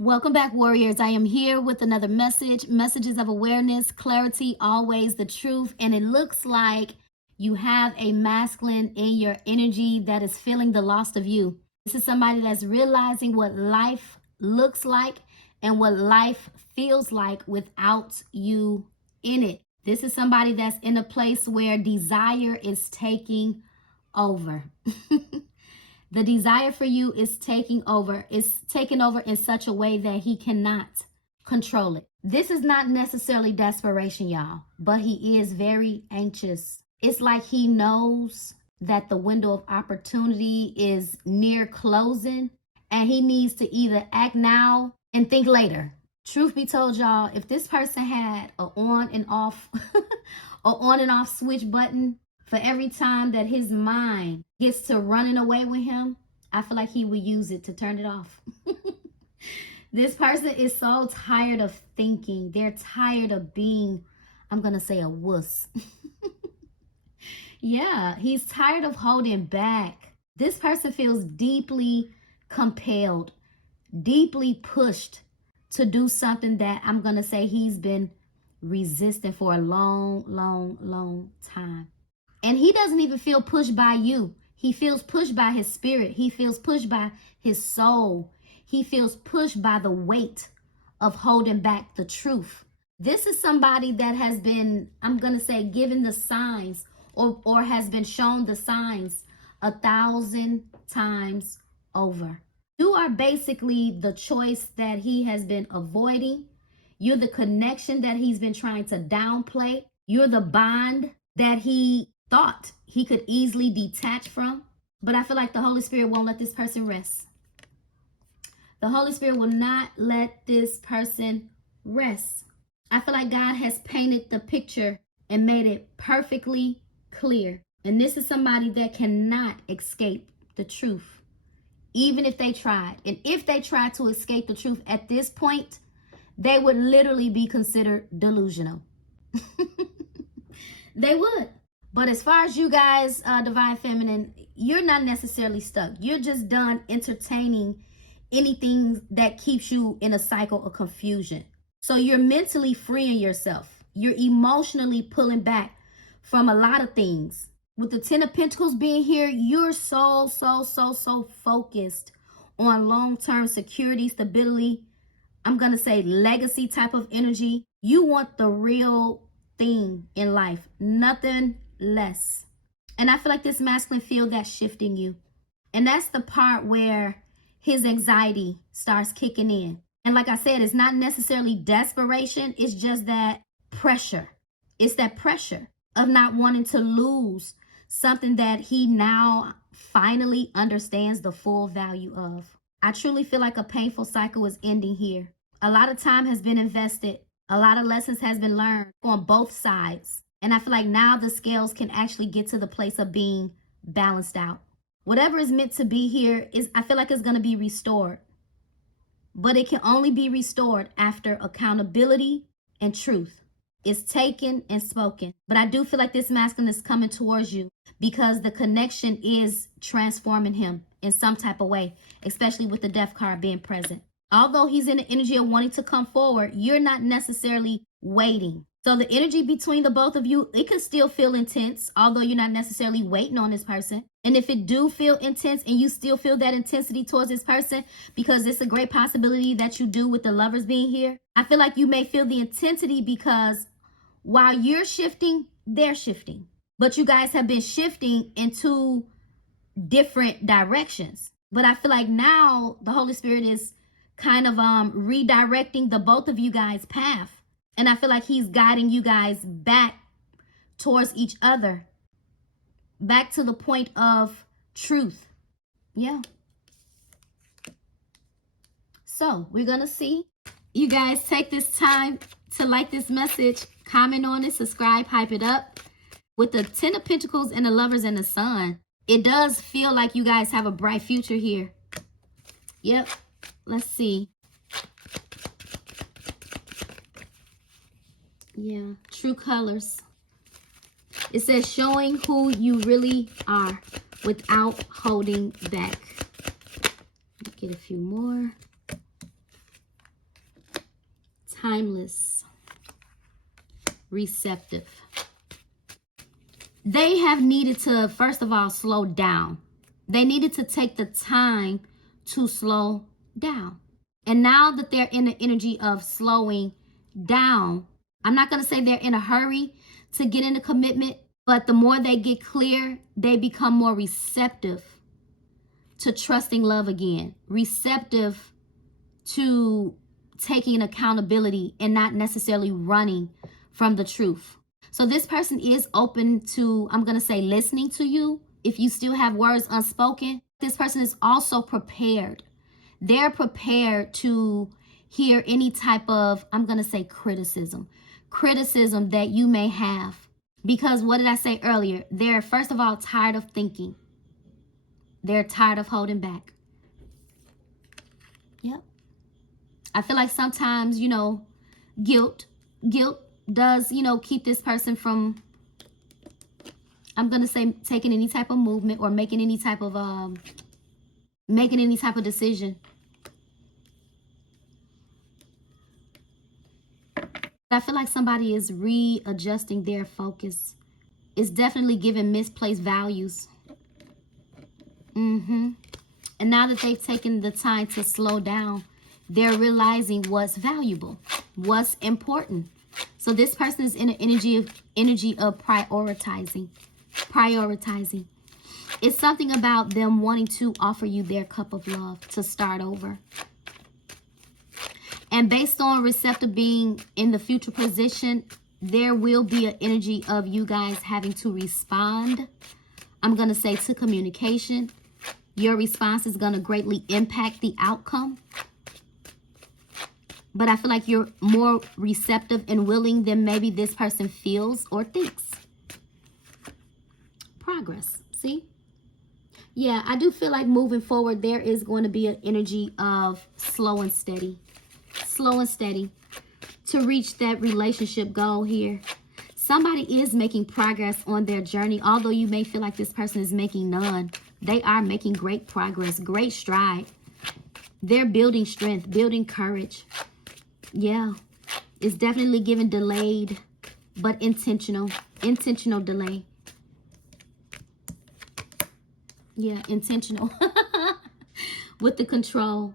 Welcome back, warriors. I am here with another messages of awareness, clarity, always the truth. And it looks like you have a masculine in your energy that is feeling the loss of you. This is somebody that's realizing what life looks like and what life feels like without you in it. This is somebody that's in a place where desire is taking over. The desire for you is taking over. It's taken over in such a way that he cannot control it. This is not necessarily desperation, y'all, but he is very anxious. It's like he knows that the window of opportunity is near closing and he needs to either act now and think later. Truth be told, y'all, if this person had an on and off, switch button, for every time that his mind gets to running away with him, I feel like he would use it to turn it off. This person is so tired of thinking. They're tired of being, I'm going to say, a wuss. Yeah, he's tired of holding back. This person feels deeply compelled, deeply pushed to do something that I'm going to say he's been resisting for a long time. And he doesn't even feel pushed by you. He feels pushed by his spirit. He feels pushed by his soul. He feels pushed by the weight of holding back the truth. This is somebody that has been, I'm going to say, given the signs or has been shown the signs 1,000 times over. You are basically the choice that he has been avoiding. You're the connection that he's been trying to downplay. You're the bond that he thought he could easily detach from. But I feel like the Holy Spirit won't let this person rest. The Holy Spirit will not let this person rest. I feel like God has painted the picture and made it perfectly clear. And this is somebody that cannot escape the truth, even if they tried. And if they tried to escape the truth at this point, they would literally be considered delusional. They would. But as far as you guys, Divine Feminine, you're not necessarily stuck. You're just done entertaining anything that keeps you in a cycle of confusion. So you're mentally freeing yourself. You're emotionally pulling back from a lot of things. With the 10 of Pentacles being here, you're so focused on long-term security, stability. I'm going to say legacy type of energy. You want the real thing in life, nothing less. And I feel like this masculine feel that shifting you. And that's the part where his anxiety starts kicking in. And like I said, it's not necessarily desperation. It's just that pressure. It's that pressure of not wanting to lose something that he now finally understands the full value of. I truly feel like a painful cycle is ending here. A lot of time has been invested. A lot of lessons has been learned on both sides. And I feel like now the scales can actually get to the place of being balanced out. Whatever is meant to be here is, I feel like it's going to be restored. But it can only be restored after accountability and truth is taken and spoken. But I do feel like this masculine is coming towards you because the connection is transforming him in some type of way, especially with the Death card being present. Although he's in the energy of wanting to come forward, you're not necessarily waiting. So the energy between the both of you, it can still feel intense, although you're not necessarily waiting on this person. And if it do feel intense and you still feel that intensity towards this person, because it's a great possibility that you do with the Lovers being here, I feel like you may feel the intensity because while you're shifting, they're shifting. But you guys have been shifting into different directions. But I feel like now the Holy Spirit is kind of redirecting the both of you guys' path. And I feel like he's guiding you guys back towards each other. Back to the point of truth. Yeah. So we're going to see. You guys take this time to like this message, comment on it, subscribe, hype it up. With the 10 of Pentacles and the Lovers and the Sun, it does feel like you guys have a bright future here. Yep. Let's see. Yeah, true colors. It says showing who you really are without holding back. Get a few more. timeless, receptive. They have needed to, first of all, slow down. They needed to take the time to slow down. And now that they're in the energy of slowing down, I'm not going to say they're in a hurry to get into commitment, but the more they get clear, they become more receptive to trusting love again, receptive to taking accountability and not necessarily running from the truth. So this person is open to, I'm going to say, listening to you. If you still have words unspoken, this person is also prepared. They're prepared to hear any type of, I'm going to say, criticism that you may have. Because what did I say earlier? They're, first of all, tired of thinking. They're tired of holding back. Yep. I feel like sometimes, guilt does, keep this person from, I'm going to say, taking any type of movement or making any type of decision. I feel like somebody is readjusting their focus. It's definitely giving misplaced values. And now that they've taken the time to slow down, they're realizing what's valuable, what's important. So this person is in an energy of prioritizing. It's something about them wanting to offer you their cup of love to start over. And based on receptive being in the future position, there will be an energy of you guys having to respond. I'm going to say to communication. Your response is going to greatly impact the outcome. But I feel like you're more receptive and willing than maybe this person feels or thinks. Progress. See? Yeah, I do feel like moving forward, there is going to be an energy of slow and steady. Slow and steady to reach that relationship goal here. Somebody is making progress on their journey. Although you may feel like this person is making none, they are making great progress, great stride. They're building strength, building courage. Yeah, it's definitely given delayed, but intentional delay. Yeah, intentional. With the control.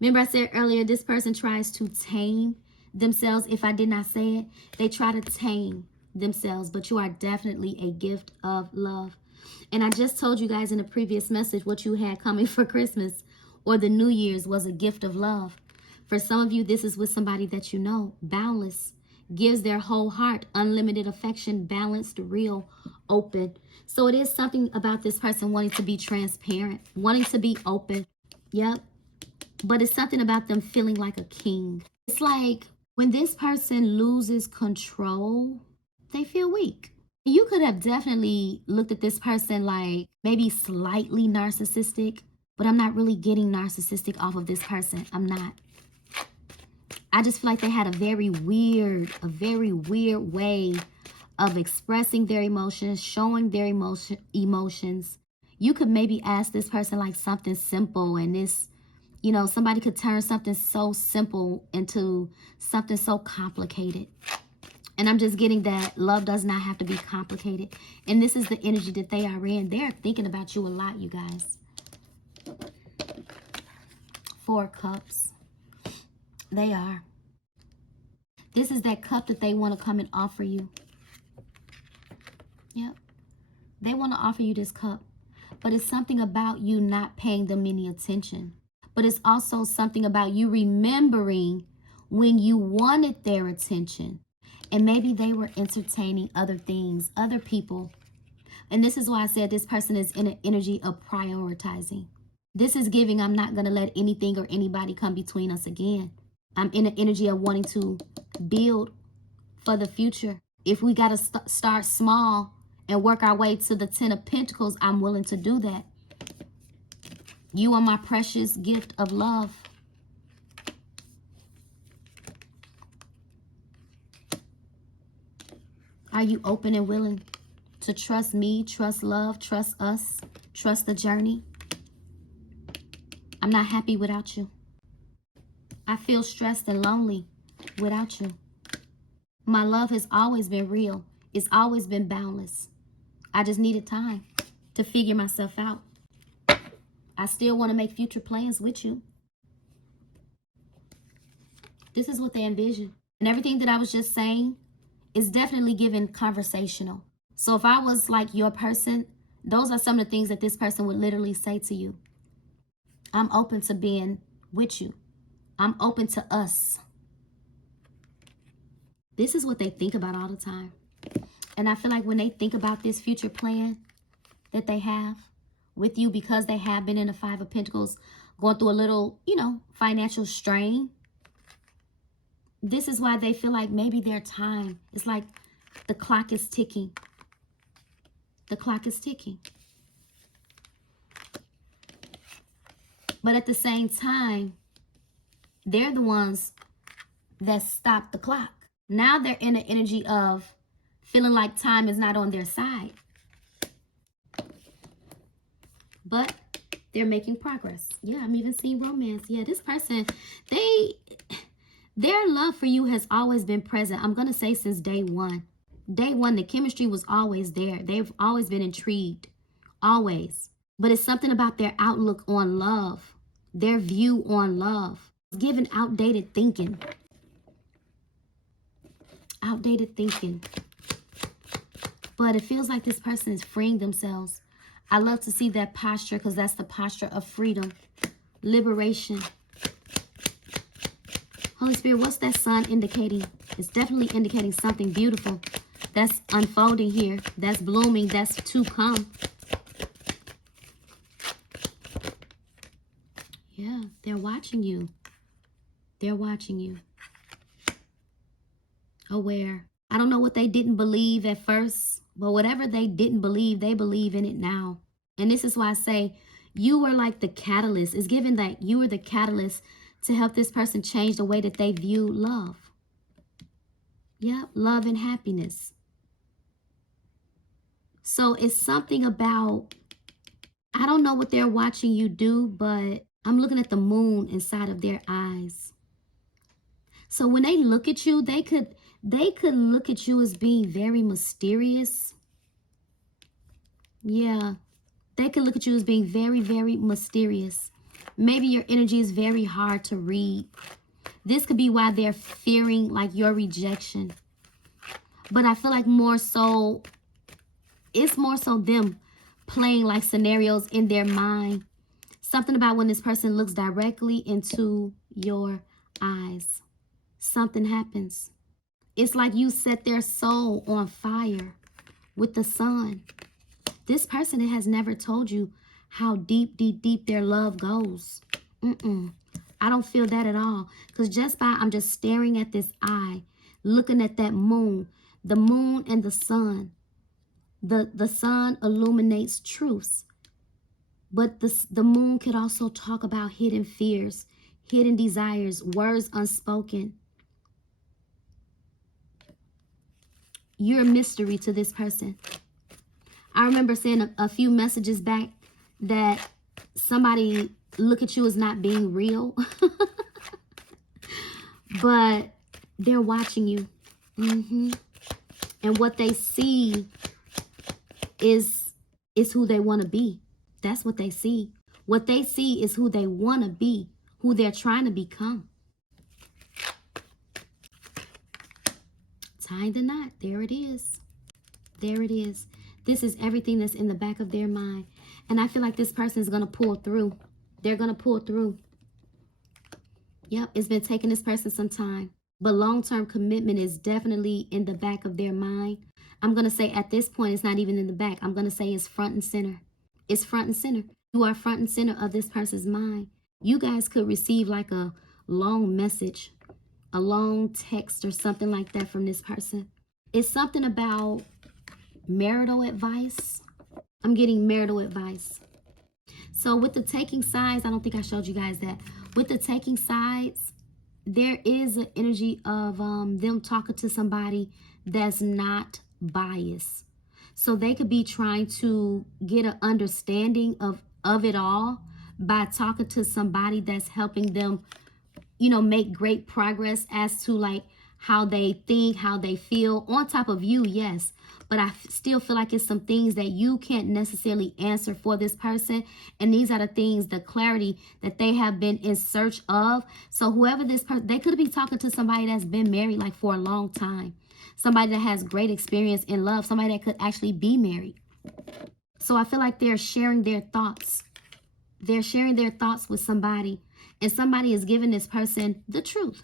Remember I said earlier, this person tries to tame themselves. If I did not say it, they try to tame themselves, but you are definitely a gift of love. And I just told you guys in a previous message what you had coming for Christmas or the New Year's was a gift of love. For some of you, this is with somebody that you know, boundless, gives their whole heart, unlimited affection, balanced, real, open. So it is something about this person wanting to be transparent, wanting to be open. Yep. But it's something about them feeling like a king. It's like when this person loses control, they feel weak. You could have definitely looked at this person like maybe slightly narcissistic, but I'm not really getting narcissistic off of this person. I'm not. I just feel like they had a very weird way of expressing their emotions, showing their emotions. You could maybe ask this person like something simple, and this, somebody could turn something so simple into something so complicated. And I'm just getting that love does not have to be complicated. And this is the energy that they are in. They're thinking about you a lot, you guys. 4 cups. They are. This is that cup that they want to come and offer you. Yep. They want to offer you this cup. But it's something about you not paying them any attention. But it's also something about you remembering when you wanted their attention. And maybe they were entertaining other things, other people. And this is why I said this person is in an energy of prioritizing. This is giving, I'm not going to let anything or anybody come between us again. I'm in an energy of wanting to build for the future. If we got to start small and work our way to the 10 of Pentacles, I'm willing to do that. You are my precious gift of love. Are you open and willing to trust me, trust love, trust us, trust the journey? I'm not happy without you. I feel stressed and lonely. without you. My love has always been real. It's always been boundless. I just needed time to figure myself out. I still want to make future plans with you. This is what they envision. And everything that I was just saying is definitely given conversational. So if I was like your person, those are some of the things that this person would literally say to you. I'm open to being with you. I'm open to us. This is what they think about all the time. And I feel like when they think about this future plan that they have with you, because they have been in the Five of Pentacles, going through a little, financial strain, this is why they feel like maybe their time, it's like the clock is ticking. The clock is ticking. But at the same time, they're the ones that stop the clock. Now they're in an energy of feeling like time is not on their side. But they're making progress. Yeah, I'm even seeing romance. Yeah, this person, their love for you has always been present. I'm going to say since day one. Day one, the chemistry was always there. They've always been intrigued. Always. But it's something about their outlook on love. Their view on love. Given outdated thinking. Outdated thinking. But it feels like this person is freeing themselves. I love to see that posture because that's the posture of freedom. Liberation. Holy Spirit, what's that sun indicating? It's definitely indicating something beautiful that's unfolding here. That's blooming. That's to come. Yeah, they're watching you. They're watching you. Aware. I don't know what they didn't believe at first, but whatever they didn't believe, they believe in it now. And this is why I say you were like the catalyst. It's given that you were the catalyst to help this person change the way that they view love. Yeah, love and happiness. So it's something about, I don't know what they're watching you do, but I'm looking at the moon inside of their eyes. So when they look at you, they could look at you as being very mysterious. Yeah, they could look at you as being very, very mysterious. Maybe your energy is very hard to read. This could be why they're fearing like your rejection. But I feel like it's more so them playing like scenarios in their mind. Something about when this person looks directly into your eyes. Something happens. It's like you set their soul on fire with the sun. This person has never told you how deep, deep, deep their love goes. I don't feel that at all. Because I'm just staring at this eye, looking at that moon, the moon and the sun. The sun illuminates truths. But the moon could also talk about hidden fears, hidden desires, words unspoken. You're a mystery to this person. I remember seeing a few messages back that somebody look at you as not being real. But they're watching you. And what they see is who they want to be. That's what they see. What they see is who they want to be, who they're trying to become. Tying the knot. There it is. There it is. This is everything that's in the back of their mind. And I feel like this person is going to pull through. They're going to pull through. Yep, it's been taking this person some time. But long-term commitment is definitely in the back of their mind. I'm going to say at this point, it's not even in the back. I'm going to say it's front and center. It's front and center. You are front and center of this person's mind. You guys could receive like a long message, a long text or something like that from this person. It's something about marital advice. I'm getting marital advice. So with the taking sides, I don't think I showed you guys that. With the taking sides, there is an energy of them talking to somebody that's not biased. So they could be trying to get an understanding of it all by talking to somebody that's helping them make great progress as to like how they think, how they feel on top of you, yes. But I still feel like it's some things that you can't necessarily answer for this person. And these are the things, the clarity that they have been in search of. So whoever this person, they could be talking to somebody that's been married like for a long time. Somebody that has great experience in love. Somebody that could actually be married. So I feel like they're sharing their thoughts. They're sharing their thoughts with somebody. And somebody is giving this person the truth.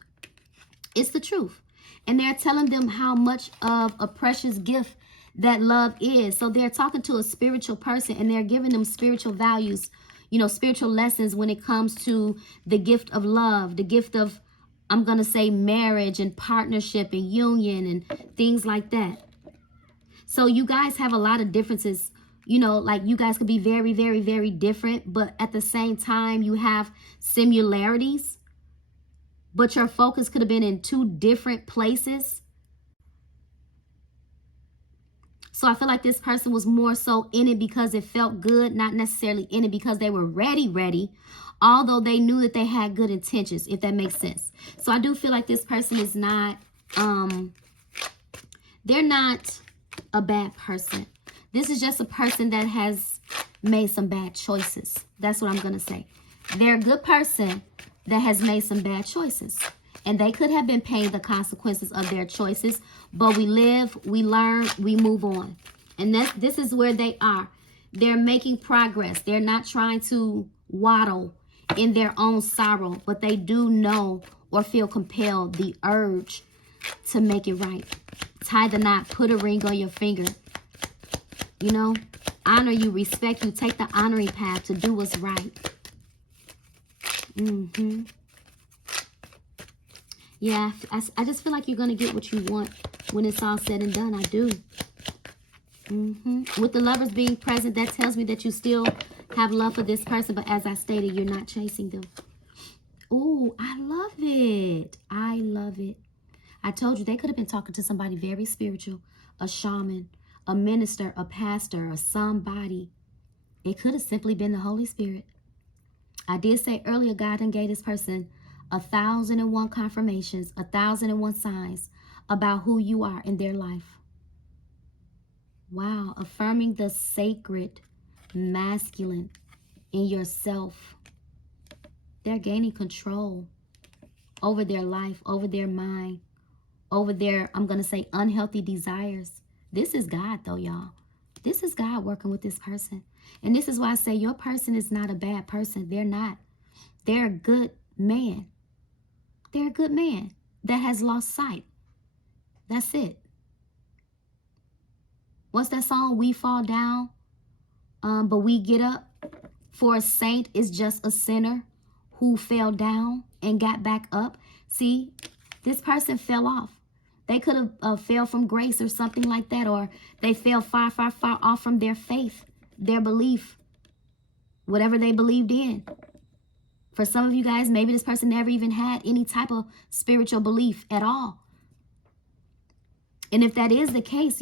It's the truth. And they're telling them how much of a precious gift that love is. So they're talking to a spiritual person and they're giving them spiritual values, spiritual lessons when it comes to the gift of love, the gift of, I'm going to say, marriage and partnership and union and things like that. So you guys have a lot of differences, like you guys could be very, very, very different, but at the same time you have similarities, but your focus could have been in two different places. So I feel like this person was more so in it because it felt good, not necessarily in it because they were ready, although they knew that they had good intentions, if that makes sense. So I do feel like this person is not, they're not a bad person. This is just a person that has made some bad choices. That's what I'm going to say. They're a good person that has made some bad choices. And they could have been paying the consequences of their choices. But we live, we learn, we move on. And this is where they are. They're making progress. They're not trying to waddle in their own sorrow. But they do know or feel compelled, the urge to make it right. Tie the knot, put a ring on your finger. Honor you, respect you, take the honoring path to do what's right. Yeah, I just feel like you're going to get what you want when it's all said and done. I do. With the lovers being present, that tells me that you still have love for this person. But as I stated, you're not chasing them. Oh, I love it. I love it. I told you they could have been talking to somebody very spiritual, a shaman, a minister, a pastor, or somebody. It could have simply been the Holy Spirit. I did say earlier, God done gave this person 1,001 confirmations, 1,001 signs about who you are in their life. Wow, affirming the sacred masculine in yourself. They're gaining control over their life, over their mind, over their, I'm going to say, unhealthy desires. This is God though, y'all. This is God working with this person. And this is why I say your person is not a bad person. They're not. They're a good man. They're a good man that has lost sight. That's it. What's that song? We fall down, but we get up. For a saint is just a sinner who fell down and got back up. See, this person fell off. They could have fell from grace or something like that, or they fell far, far, far off from their faith, their belief, whatever they believed in. For some of you guys, maybe this person never even had any type of spiritual belief at all. And if that is the case,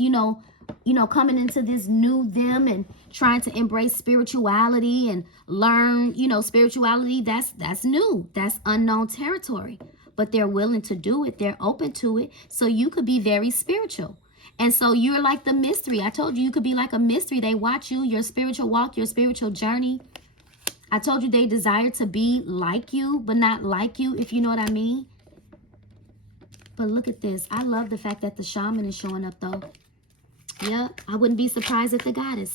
coming into this new them and trying to embrace spirituality and learn, spirituality, that's new. That's unknown territory. But they're willing to do it. They're open to it. So you could be very spiritual. And so you're like the mystery. I told you could be like a mystery. They watch you, your spiritual walk, your spiritual journey. I told you they desire to be like you, but not like you, if you know what I mean. But look at this. I love the fact that the shaman is showing up, though. Yeah, I wouldn't be surprised at the goddess.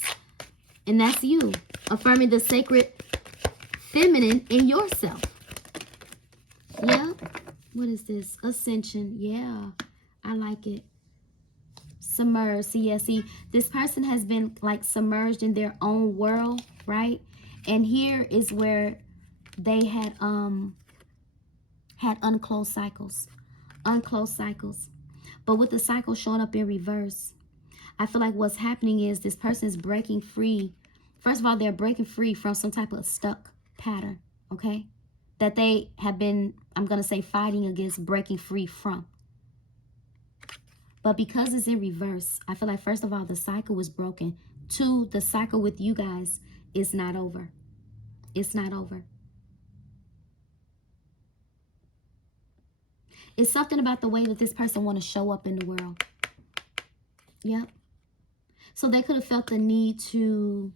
And that's you, affirming the sacred feminine in yourself. Yeah. What is this? Ascension. Yeah, I like it. Submerged. See, this person has been like submerged in their own world, right? And here is where they had unclosed cycles. Unclosed cycles. But with the cycle showing up in reverse, I feel like what's happening is this person is breaking free. First of all, they're breaking free from some type of stuck pattern, okay? That they have been, I'm going to say, fighting against breaking free from. But because it's in reverse, I feel like, first of all, the cycle was broken. 2, the cycle with you guys is not over. It's not over. It's something about the way that this person want to show up in the world. Yep. So they could have felt the need to,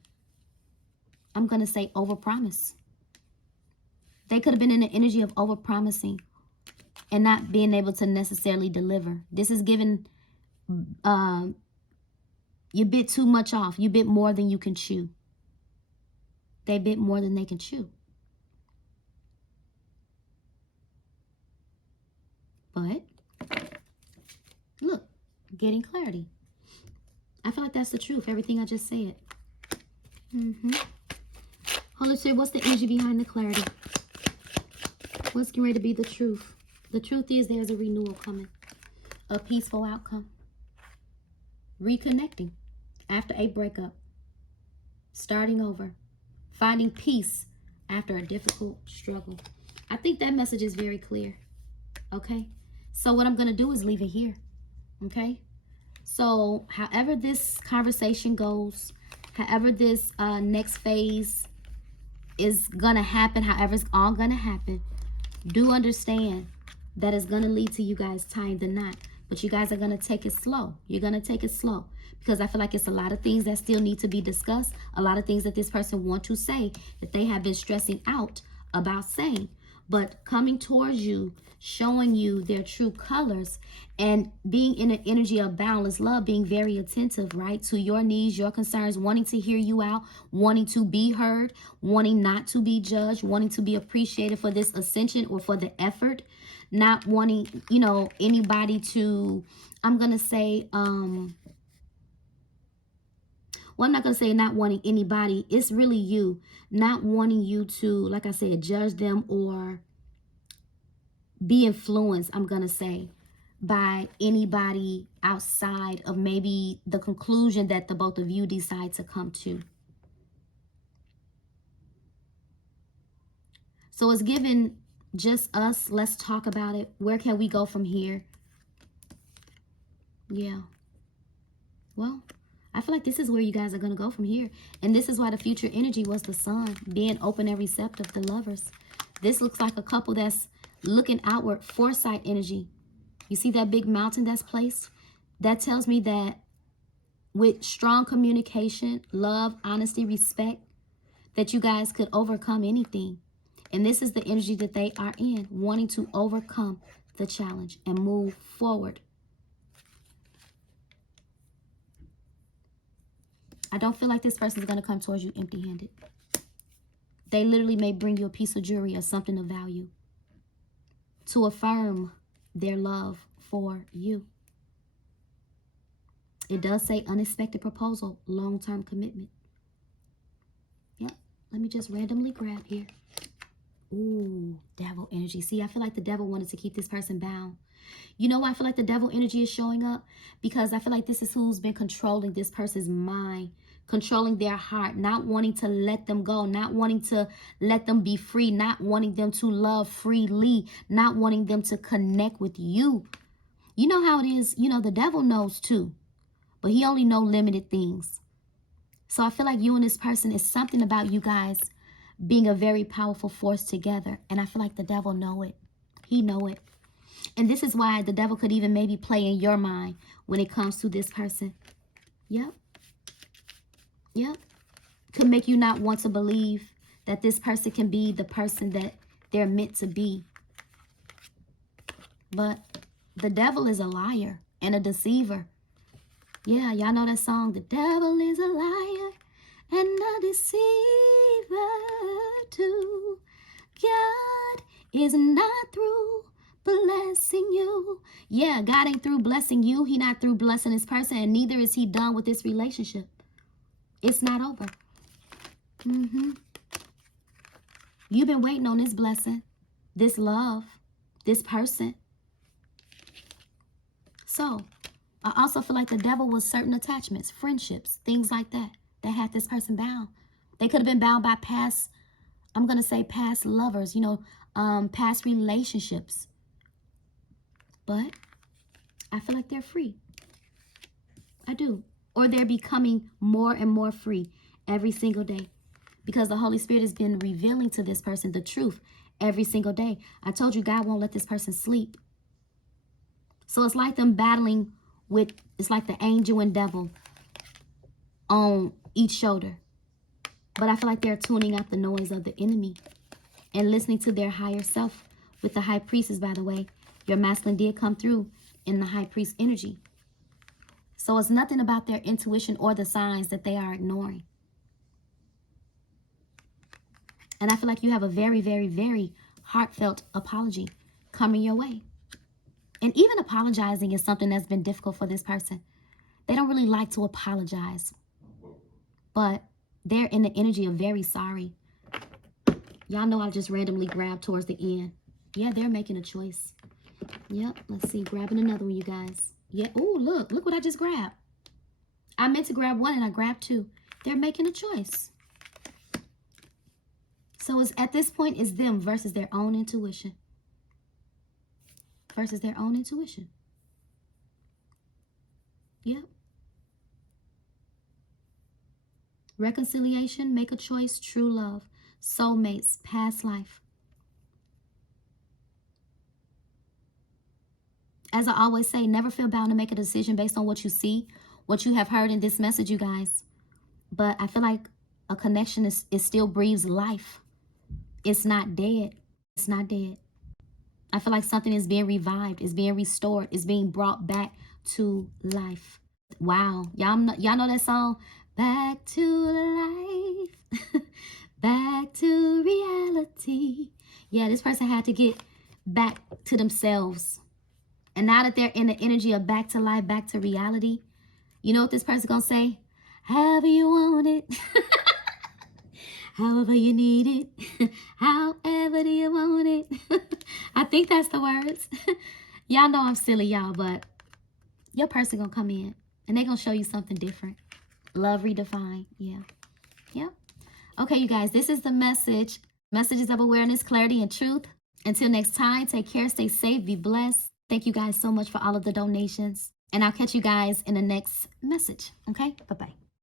I'm going to say, overpromise. They could have been in the energy of overpromising and not being able to necessarily deliver. This is giving you bit too much off. You bit more than you can chew. They bit more than they can chew. But look, getting clarity. I feel like that's the truth. Everything I just said. Holy Spirit, what's the energy behind the clarity? What's getting ready to be the truth? The truth is there's a renewal coming. A peaceful outcome. Reconnecting after a breakup. Starting over. Finding peace after a difficult struggle. I think that message is very clear. Okay? So what I'm going to do is leave it here. Okay? So however this conversation goes, however this next phase is going to happen, however it's all going to happen, do understand that it's going to lead to you guys tying the knot. But you guys are going to take it slow. You're going to take it slow. Because I feel like it's a lot of things that still need to be discussed. A lot of things that this person wants to say that they have been stressing out about saying. But coming towards you, showing you their true colors, and being in an energy of boundless love, being very attentive, right, to your needs, your concerns, wanting to hear you out, wanting to be heard, wanting not to be judged, wanting to be appreciated for this ascension or for the effort, not wanting, you know, anybody to, I'm going to say, well, I'm not going to say not wanting anybody. It's really you. Not wanting you to, like I said, judge them or be influenced, I'm going to say, by anybody outside of maybe the conclusion that the both of you decide to come to. So it's given just us. Let's talk about it. Where can we go from here? Yeah. Well, I feel like this is where you guys are going to go from here. And this is why the future energy was the sun, being open and receptive, the lovers. This looks like a couple that's looking outward, foresight energy. You see that big mountain that's placed? That tells me that with strong communication, love, honesty, respect, that you guys could overcome anything. And this is the energy that they are in, wanting to overcome the challenge and move forward. I don't feel like this person is going to come towards you empty-handed. They literally may bring you a piece of jewelry or something of value to affirm their love for you. It does say unexpected proposal, long-term commitment. Yep. Let me just randomly grab here. Ooh, devil energy. See, I feel like the devil wanted to keep this person bound. You know why I feel like the devil energy is showing up? Because I feel like this is who's been controlling this person's mind, controlling their heart, not wanting to let them go, not wanting to let them be free, not wanting them to love freely, not wanting them to connect with you. You know how it is, you know, the devil knows too, but he only knows limited things. So I feel like you and this person is something about you guys being a very powerful force together. And I feel like the devil know it. He know it. And this is why the devil could even maybe play in your mind when it comes to this person. Yep. Yep. Could make you not want to believe that this person can be the person that they're meant to be. But the devil is a liar and a deceiver. Yeah, y'all know that song, the devil is a liar and a deceiver too. God is not through blessing you. Yeah, God ain't through blessing you. He not through blessing this person, and neither is he done with this relationship. It's not over. You've been waiting on this blessing, this love, this person. So I also feel like the devil was certain attachments, friendships, things like that had this person bound. They could have been bound by past, I'm going to say past lovers, you know, past relationships. But I feel like they're free. I do. Or they're becoming more and more free every single day. Because the Holy Spirit has been revealing to this person the truth every single day. I told you God won't let this person sleep. So it's like them battling with, it's like the angel and devil on each shoulder. But I feel like they're tuning out the noise of the enemy and listening to their higher self. With the high priestess, by the way, your masculine did come through in the high priest energy. So it's nothing about their intuition or the signs that they are ignoring. And I feel like you have a very, very, very heartfelt apology coming your way. And even apologizing is something that's been difficult for this person. They don't really like to apologize, but they're in the energy of very sorry. Y'all know I just randomly grabbed towards the end. Yeah, they're making a choice. Yep, let's see. Grabbing another one, you guys. Yeah, oh, look what I just grabbed. I meant to grab one and I grabbed two. They're making a choice. So it's, at this point, it's them versus their own intuition. Versus their own intuition. Yep. Reconciliation, make a choice, true love, soulmates, past life. As I always say, never feel bound to make a decision based on what you see, what you have heard in this message, you guys. But I feel like a connection is still breathes life. It's not dead. It's not dead. I feel like something is being revived, is being restored, is being brought back to life. Wow. Y'all know that song? Back to life. Back to reality. Yeah, this person had to get back to themselves. And now that they're in the energy of back to life, back to reality, you know what this person's going to say? However you want it. However you need it. However do you want it. I think that's the words. Y'all know I'm silly, y'all, but your person going to come in and they're going to show you something different. Love redefined. Yeah. Yep. Okay, you guys, this is the message. Messages of awareness, clarity, and truth. Until next time, take care, stay safe, be blessed. Thank you guys so much for all of the donations. And I'll catch you guys in the next message. Okay? Bye-bye.